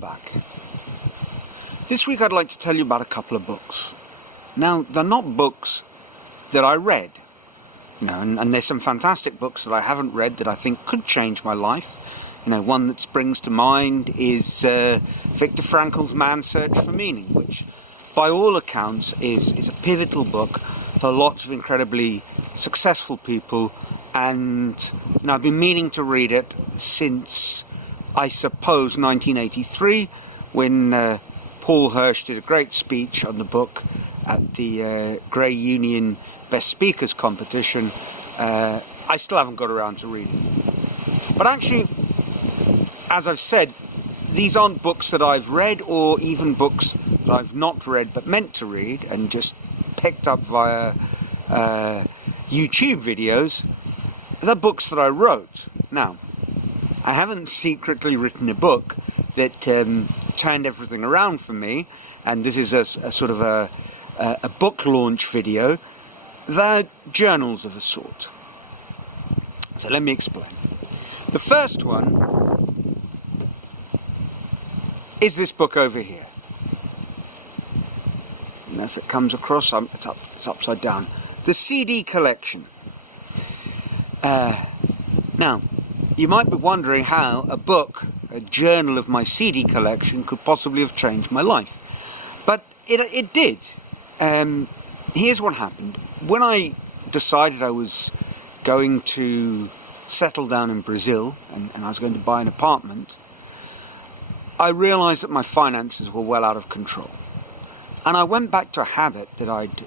welcome back. This week I'd like to tell you about a couple of books. Now, they're not books that I read, and there's some fantastic books that I haven't read that I think could change my life. One that springs to mind is Viktor Frankl's Man's Search for Meaning, which by all accounts is a pivotal book for lots of incredibly successful people, and I've been meaning to read it since, I suppose, 1983, when Paul Hirsch did a great speech on the book at the Grey Union Best Speakers competition. I still haven't got around to reading it. But actually, as I've said, these aren't books that I've read, or even books that I've not read but meant to read and just picked up via YouTube videos. They're books that I wrote. Now, I haven't secretly written a book that turned everything around for me, and this is a sort of a book launch video. They're journals of a sort. So let me explain. The first one is this book over here. And if it comes across, it's upside down. The CD Collection. Now, you might be wondering how a journal of my CD collection, could possibly have changed my life. But it did. Here's what happened. When I decided I was going to settle down in Brazil, and I was going to buy an apartment, I realized that my finances were well out of control. And I went back to a habit that I'd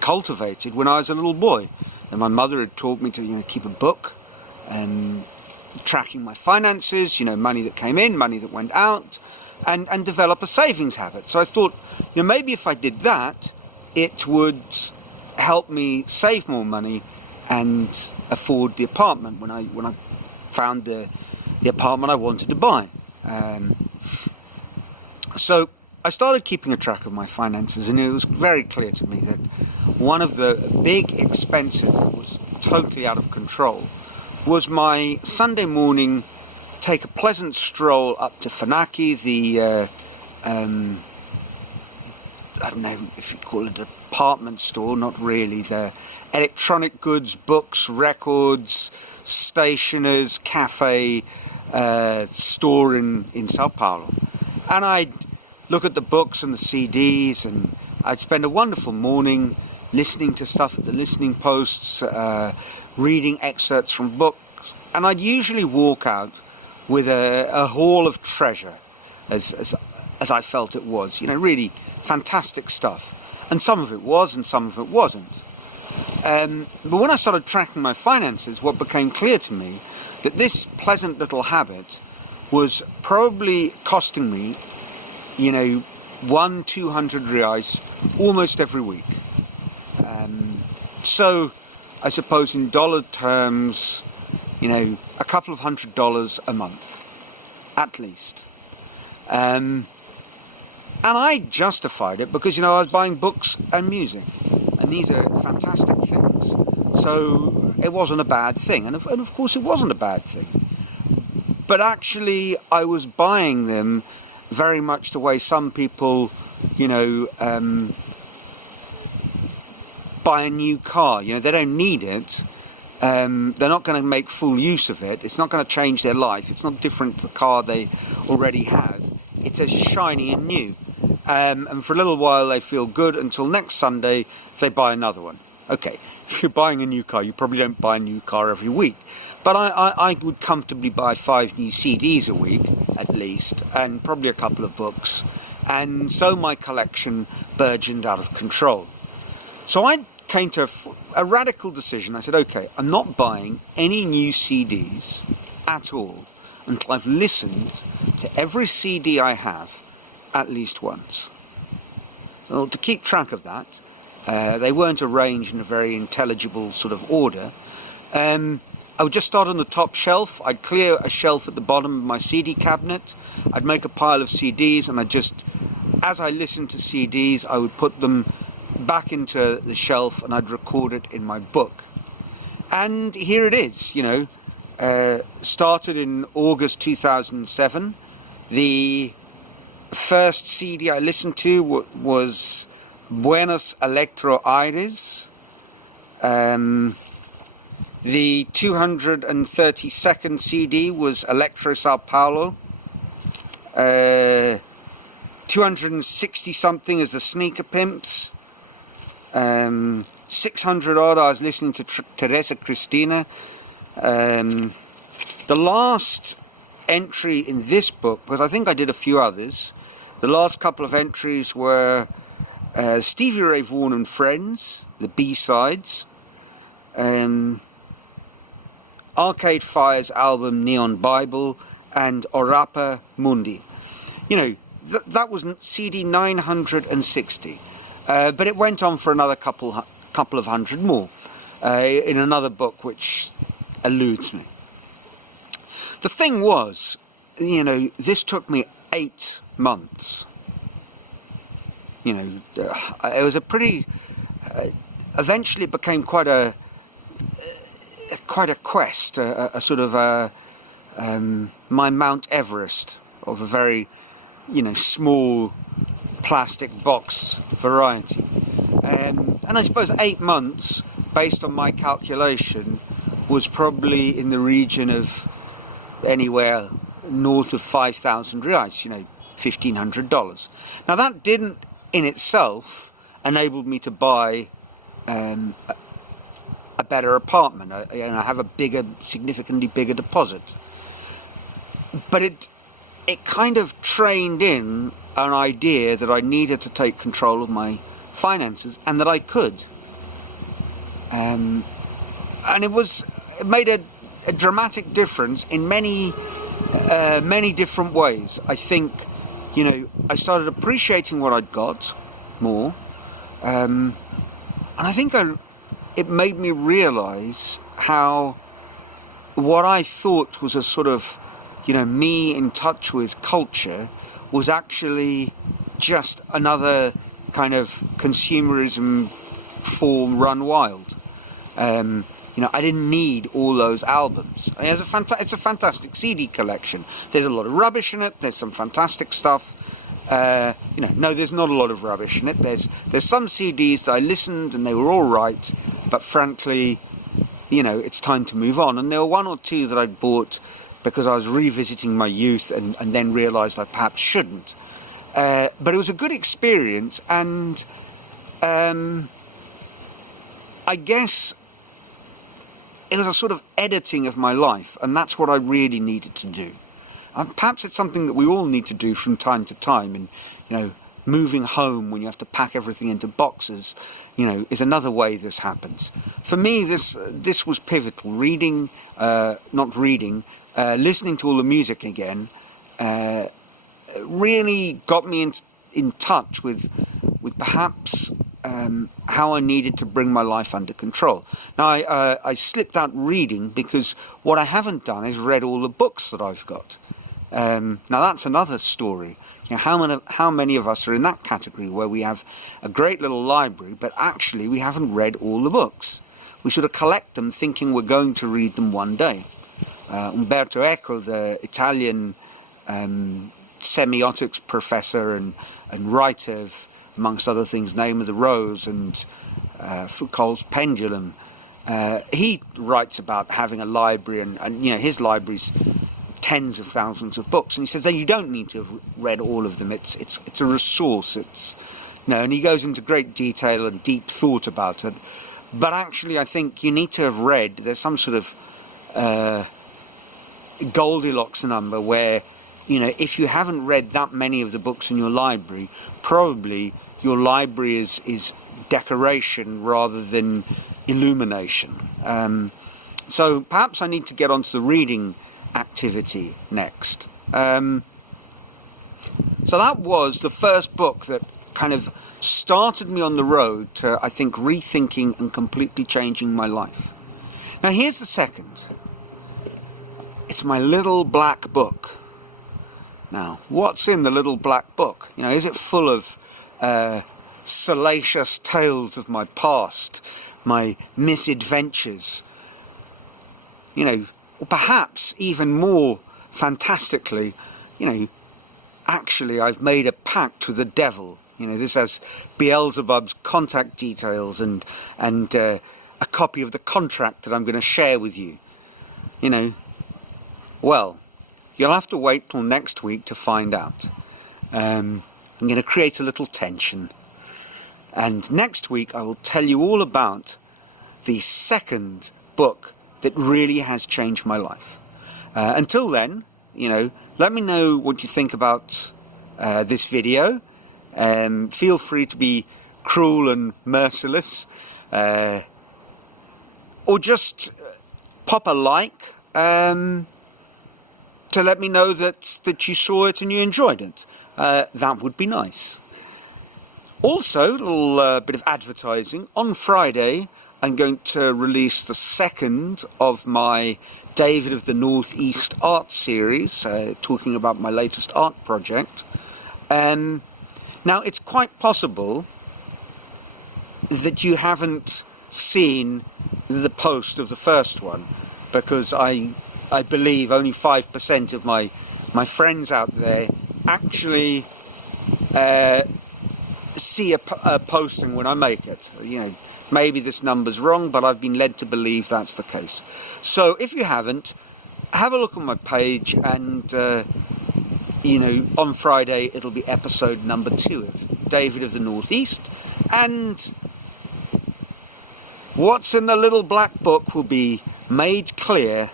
cultivated when I was a little boy. And my mother had taught me to keep a book, tracking my finances, money that came in, money that went out, and develop a savings habit. So I thought, maybe if I did that, it would help me save more money and afford the apartment when I found the apartment I wanted to buy. So I started keeping a track of my finances, and it was very clear to me that one of the big expenses that was totally out of control was my Sunday morning take a pleasant stroll up to Funaki, the I don't know if you call it a department store, not really, the electronic goods, books, records, stationers, cafe store in Sao Paulo. And I'd look at the books and the CDs, and I'd spend a wonderful morning listening to stuff at the listening posts, reading excerpts from books, and I'd usually walk out with a haul of treasure, as I felt it was, really fantastic stuff. And some of it was, and some of it wasn't. But when I started tracking my finances, what became clear to me that this pleasant little habit was probably costing me, 200 reais almost every week. So I suppose in dollar terms, a couple of $100 a month, at least. And I justified it because, I was buying books and music, and these are fantastic things. So it wasn't a bad thing, and of course it wasn't a bad thing. But actually, I was buying them very much the way some people, buy a new car. They don't need it. They're not going to make full use of it. It's not going to change their life. It's not different to the car they already have. It's as shiny and new. And for a little while they feel good until next Sunday they buy another one. Okay, if you're buying a new car, you probably don't buy a new car every week. But I would comfortably buy 5 new CDs a week, at least, and probably a couple of books. And so my collection burgeoned out of control. So I came to a radical decision. I said, okay, I'm not buying any new CDs at all until I've listened to every CD I have at least once. So to keep track of that, they weren't arranged in a very intelligible sort of order. I would just start on the top shelf. I'd clear a shelf at the bottom of my CD cabinet. I'd make a pile of CDs, and as I listened to CDs, I would put them back into the shelf, and I'd record it in my book. And here it is, started in August 2007. The first CD I listened to was Buenos Electro Aires. The 232nd CD was Electro Sao Paulo. 260 something is the Sneaker Pimps. 600 odd I was listening to Teresa Cristina. The last entry in this book, because I think I did a few others, the last couple of entries were Stevie Ray Vaughan and Friends, the B-sides, Arcade Fire's album Neon Bible, and Orapa Mundi. You know, that was CD 960, but it went on for another couple of hundred more in another book which eludes me. The thing was, you know, this took me 8 months. You know, it was a pretty. Eventually, it became quite a quest, a sort of my Mount Everest of a very, you know, small plastic box variety. And I suppose 8 months, based on my calculation, was probably in the region of anywhere north of 5,000 reais, you know, $1,500. Now that didn't in itself enable me to buy a better apartment. I have a significantly bigger deposit. But it kind of trained in an idea that I needed to take control of my finances and that I could. And it made a dramatic difference in many different ways. I think, you know, I started appreciating what I'd got more, and I think it made me realise how what I thought was a sort of, you know, me in touch with culture was actually just another kind of consumerism form run wild. You know, I didn't need all those albums. I mean, it's a fantastic CD collection. There's a lot of rubbish in it. There's some fantastic stuff. You know, no, there's not a lot of rubbish in it. There's some CDs that I listened and they were all right, but frankly, you know, it's time to move on. And there were one or two that I'd bought because I was revisiting my youth and then realised I perhaps shouldn't. But it was a good experience, and I guess it was a sort of editing of my life, and that's what I really needed to do. And perhaps it's something that we all need to do from time to time, and, you know, moving home when you have to pack everything into boxes, you know, is another way this happens. For me, this was pivotal. Listening to all the music again, really got me in touch with perhaps how I needed to bring my life under control. Now, I slipped out reading because what I haven't done is read all the books that I've got. Now, that's another story. You know, how many of us are in that category where we have a great little library, but actually we haven't read all the books. We sort of collect them thinking we're going to read them one day. Umberto Eco, the Italian semiotics professor and writer of, amongst other things, Name of the Rose and Foucault's Pendulum, he writes about having a library, and you know, his library's tens of thousands of books, and he says that you don't need to have read all of them. It's a resource. It's, you know, and he goes into great detail and deep thought about it. But actually, I think you need to have read. There's some sort of Goldilocks number where, you know, if you haven't read that many of the books in your library, probably your library is decoration rather than illumination. So perhaps I need to get onto the reading activity next. So that was the first book that kind of started me on the road to, I think, rethinking and completely changing my life. Now here's the second. It's my little black book. Now, what's in the little black book? You know, is it full of salacious tales of my past, my misadventures? You know, or perhaps even more fantastically, you know, actually I've made a pact with the devil. You know, this has Beelzebub's contact details and a copy of the contract that I'm going to share with you. You know, well, you'll have to wait till next week to find out. I'm going to create a little tension. And next week I will tell you all about the second book that really has changed my life. Until then, you know, let me know what you think about this video. Feel free to be cruel and merciless, or just pop a like to let me know that you saw it and you enjoyed it. That would be nice. Also, a little bit of advertising. On Friday, I'm going to release the second of my David of the Northeast art series, talking about my latest art project. Now, it's quite possible that you haven't seen the post of the first one, because I believe only 5% of my friends out there actually see a posting when I make it. You know, maybe this number's wrong, but I've been led to believe that's the case. So if you haven't, have a look on my page, and you know, on Friday it'll be episode number 2 of David of the Northeast, and what's in the little black book will be made clear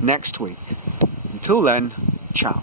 next week. Until then, ciao.